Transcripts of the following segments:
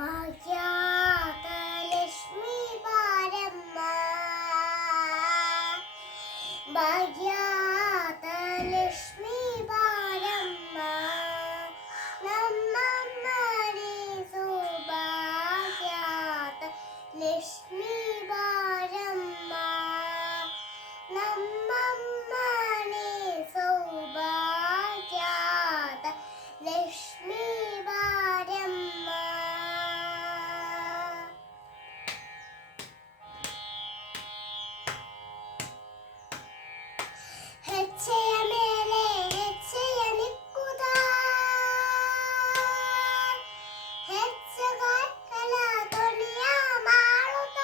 ಭಾಗ್ಯದ ಲಕ್ಷ್ಮೀ ಬಾರಮ್ಮ, ಭಾಗ್ಯದ ಲಕ್ಷ್ಮೀ ಬಾರಮ್ಮ, ನಮ್ಮಮ್ಮನೇ ಸೌಭಾಗ್ಯದ ಲಕ್ಷ್ಮೀ ಬಾರಮ್ಮ, ನಮ್ಮಮ್ಮನೇ ಸೌಭಾಗ್ಯದ ಲಕ್ಷ್ಮೀ ಬಾರಮ್ಮ. ಹೆಜ್ಜೆಯ ಮೇಲೆ ಹೆಜ್ಜೆಯ ನಿಕ್ಕುದ, ಹೆಜ್ಜೆಗಳ ಧ್ವನಿಯ ಮಾಡುತ್ತ,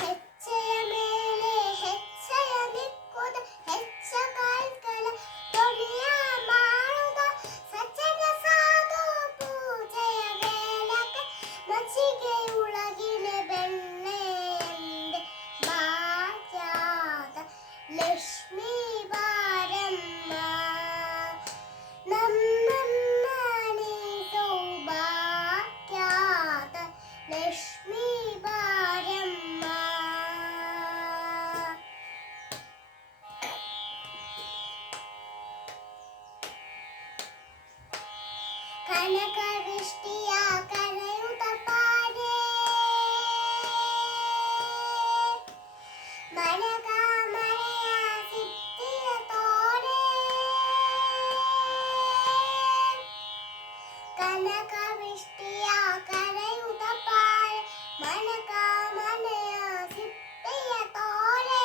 ಹೆಜ್ಜೆಯ ಮೇಲೆ ಹೆಜ್ಜೆಯ ನಿಕ್ಕುದ, ಹೆಜ್ಜೆಗಳ ಧ್ವನಿಯ ಮಾಡುತ್ತ, ಸಜ್ಜನ ಸಾಧು ಪೂಜೆಯ ವೇಳಕ್ಕೆ ಮಜ್ಜಿಗೆ ಉಳಗಿನ ಬೆಣ್ಣೆ ಎಂದೆ ಭಾಗ್ಯದ ಲಕ್ಷ್ಮೀ ಬಾರಮ್ಮ, ನಮ್ಮಮ್ಮನೇ ಸೌಭಾಗ್ಯದ ಲಕ್ಷ್ಮೀ ಬಾರಮ್ಮ. ಕನಕವೃಷ್ಟಿಯ ಕರೆಯುತ್ತ ಪಾರೆ, ಮನಕ ಮನೆಯ ಸಿದ್ಧಿಯ ತೋರೆ, ಕನಕವೃಷ್ಟಿಯ ಕರೆಯುತ್ತ ಪಾರೆ, ಮನಕ ಮನೆಯ ಸಿದ್ಧಿಯ ತೋರೆ,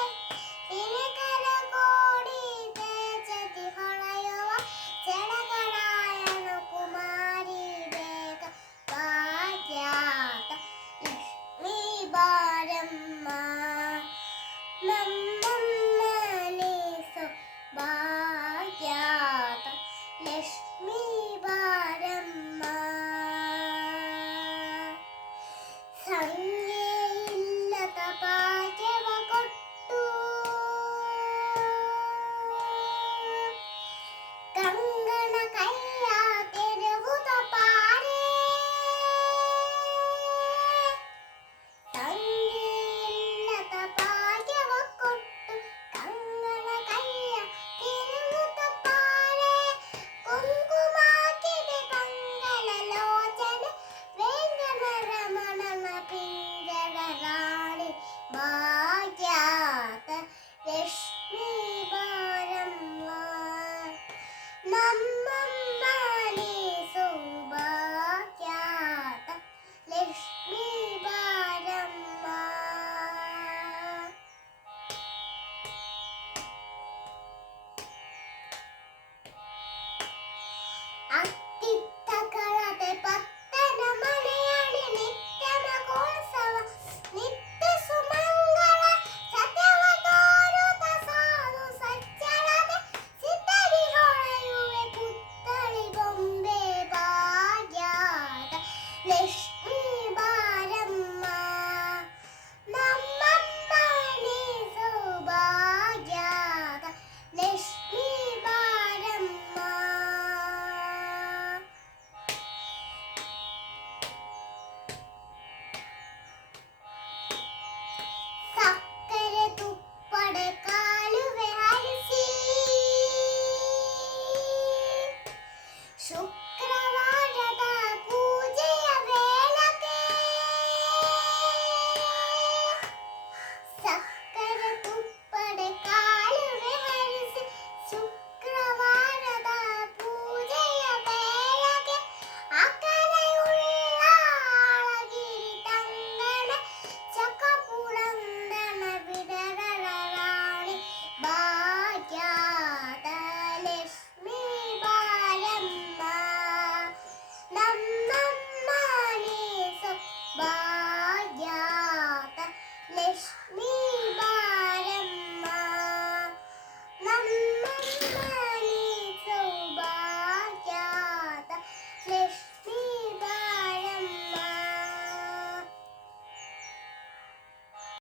ದಿನಕರ ಕೋಡಿ ತೇಜದಿ ಹೊಳೆಯುವ ಜಡಗರಾಯನ ಕುಮಾರಿ ಬೇಗ ಭಾಗ್ಯದ ಲಕ್ಷ್ಮೀ ಬಾರಮ್ಮ, ನಮ್ಮಮ್ಮನೇ ಸೌಭಾಗ್ಯದ ಲಕ್ಷ್ಮೀ ಬಾರಮ್ಮ. ಸಂಗೆ ಇಲ್ಲದ ಭಾಗ್ಯವ ಕೊಟ್ಟು, ಗಂಗನ ಕೈಯ ತೆರೆವುದ ಪಾರೆ, ಸಂಗೆ ಇಲ್ಲದ ಭಾಗ್ಯವ ಕೊಟ್ಟು, ಗಂಗನ ಕೈಯ ತೆರೆವುದ ಪಾರೆ, ಕುಂಕುಮಾಕಿದೆ ಗಂಗನ ಲೋಚನೆ, ವೆಂಕನ ರಮಣನ ಪಿಂಜರ ರಾಣಿ ಭಾಗ್ಯದ ಲಕ್ಷ್ಮೀ ಬಾರಮ್ಮ, ನಮ್ಮಮ್ಮನೇ ಸೌಭಾಗ್ಯದ ಲಕ್ಷ್ಮೀ ಬಾರಮ್ಮ. ಅತ್ತಿತ್ತ ಕಳದೆ ಪತ್ತನ ಮನೆಯಡಿ ನಿತ್ಯ ಮಗೋತ್ಸವ, ನಿತ್ಯ ಸುಮಂಗಳ ಸತ್ಯವ ತೋರುತ್ತ ಸಾಧು ಸಜ್ಜನತೆ ಸಿದ್ಧರಿ ಹೊಳೆಯುವೆ ಪುತ್ಥಳಿ ಬೊಂಬೆ ಭಾಗ್ಯದ ಲಕ್ಷ್ಮೀ ಬಾರಮ್ಮ, ನಮ್ಮಮ್ಮನೇ ಸೌಭಾಗ್ಯದ ಲಕ್ಷ್ಮೀ ಬಾರಮ್ಮ. ಸಕ್ಕರೆ ತುಪ್ಪಡೆ ಕಾಲುವೆ ಹರಿಸಿ, ಶುಕ್ರ